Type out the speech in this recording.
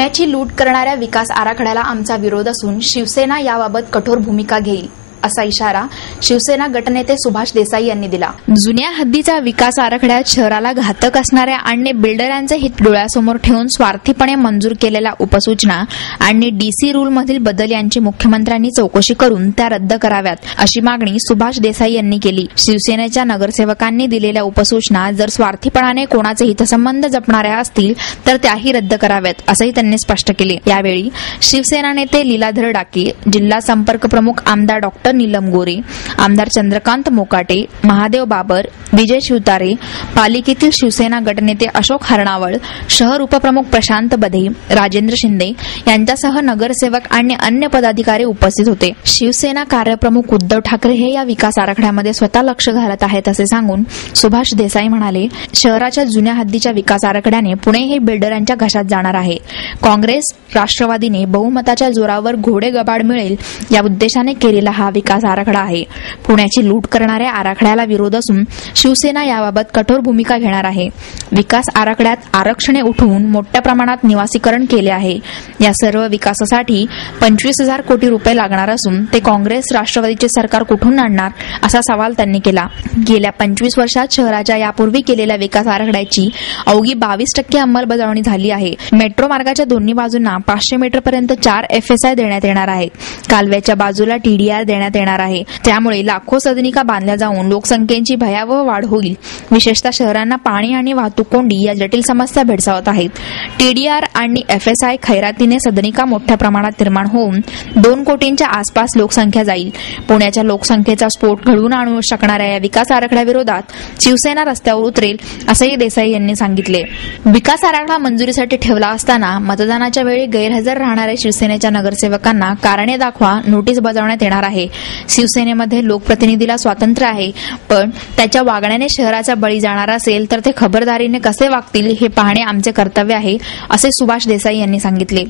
पुण्याची लूट करणाऱ्या विकास आराखड्याला आमचा विरोध असून शिवसेना याबाबत कठोर भूमिका घेईल असा इशारा शिवसेना गटनेते सुभाष देसाई यांनी दिला। जुन्या हद्दीचा विकास आराखड्यात शहराला घातक असणाऱ्या आणि बिल्डरांचे हित डोळ्यासमोर ठेवून स्वार्थीपणे मंजूर केलेल्या उपसूचना आणि डीसी रूल मधील बदल यांची मुख्यमंत्र्यांनी चौकशी करून त्या रद्द कराव्यात अशी मागणी सुभाष देसाई यांनी केली। शिवसेनेच्या नगरसेवकांनी दिलेल्या उपसूचना जर स्वार्थीपणाने कोणाचे हितसंबंध जपणाऱ्या असतील तर त्याही रद्द कराव्यात असंही त्यांनी स्पष्ट केले। यावेळी शिवसेना नेते लीलाधर डाके, जिल्हा संपर्क प्रमुख आमदार डॉक्टर नीलम गोरे, आमदार चंद्रकांत मोकाटे, महादेव बाबर, विजय शिवतारे, पालिकेतील शिवसेना गटनेते अशोक हरणावळ, शहर उपप्रमुख प्रशांत बधे, राजेंद्र शिंदे यांच्यासह नगरसेवक आणि अन्य पदाधिकारी उपस्थित होते। शिवसेना कार्यप्रमुख उद्धव ठाकरे हे या विकास आराखड्यामध्ये स्वतः लक्ष घालत आहेत असे सांगून सुभाष देसाई म्हणाले, शहराच्या जुन्या हद्दीच्या विकास आराखड्याने पुणे हे बिल्डरांच्या घशात जाणार आहे। काँग्रेस राष्ट्रवादीने बहुमताच्या जोरावर घोडे गबाड मिळेल या उद्देशाने केलेला हा विकास आराखडा आहे। पुण्याची लूट करणाऱ्या आराखड्याला विरोध असून शिवसेना याबाबत कठोर भूमिका घेणार आहे। विकास आराखड्यात आरक्षणे उठवून मोठ्या प्रमाणात निवासीकरण केले आहे। या सर्व विकासासाठी 25,000 कोटी रुपये लागणार असून ते काँग्रेस राष्ट्रवादीचे सरकार कुठून आणणार असा सवाल त्यांनी केला। गेल्या 25 वर्षात शहराच्या यापूर्वी केलेल्या विकास आराखड्याची अवघी 22% अंमलबजावणी झाली आहे। मेट्रो मार्गाच्या दोन्ही बाजूंना 500 मीटरपर्यंत 4 FSI देण्यात येणार आहेत। कालव्याच्या बाजूला TDR देण्यात येणार आहे। त्यामुळे लाखो सदनिका बांधल्या जाऊन लोकसंख्येची भयावह वाढ होईल। विशेषतः शहरांना पाणी आणि वाहतूक कोंडी या जटिल समस्या भेडसावत आहेत। TDR आणि FSI खैरातीने सदनिका मोठ्या प्रमाणात निर्माण होऊन 2 कोटींच्या आसपास लोकसंख्या जाईल। पुण्याच्या लोकसंख्येचा स्फोट घडवून आणू शकणाऱ्या या विकास आराखड्याविरोधात शिवसेना रस्त्यावर उतरेल असंही देसाई यांनी सांगितले। विकास आराखडा मंजुरीसाठी ठेवला असताना मतदानाच्या वेळी गैरहजर राहणाऱ्या शिवसेनेच्या नगरसेवकांना कारणे दाखवा नोटीस बजावण्यात येणार आहे। शिवसेनेमध्ये लोकप्रतिनिधीला स्वातंत्र्य आहे, पण त्याच्या वागण्याने शहराचा बळी जाणार असेल तर ते खबरदारीने कसे वागतील हे पाहणे आमचे कर्तव्य आहे असे सुभाष देसाई यांनी सांगितले।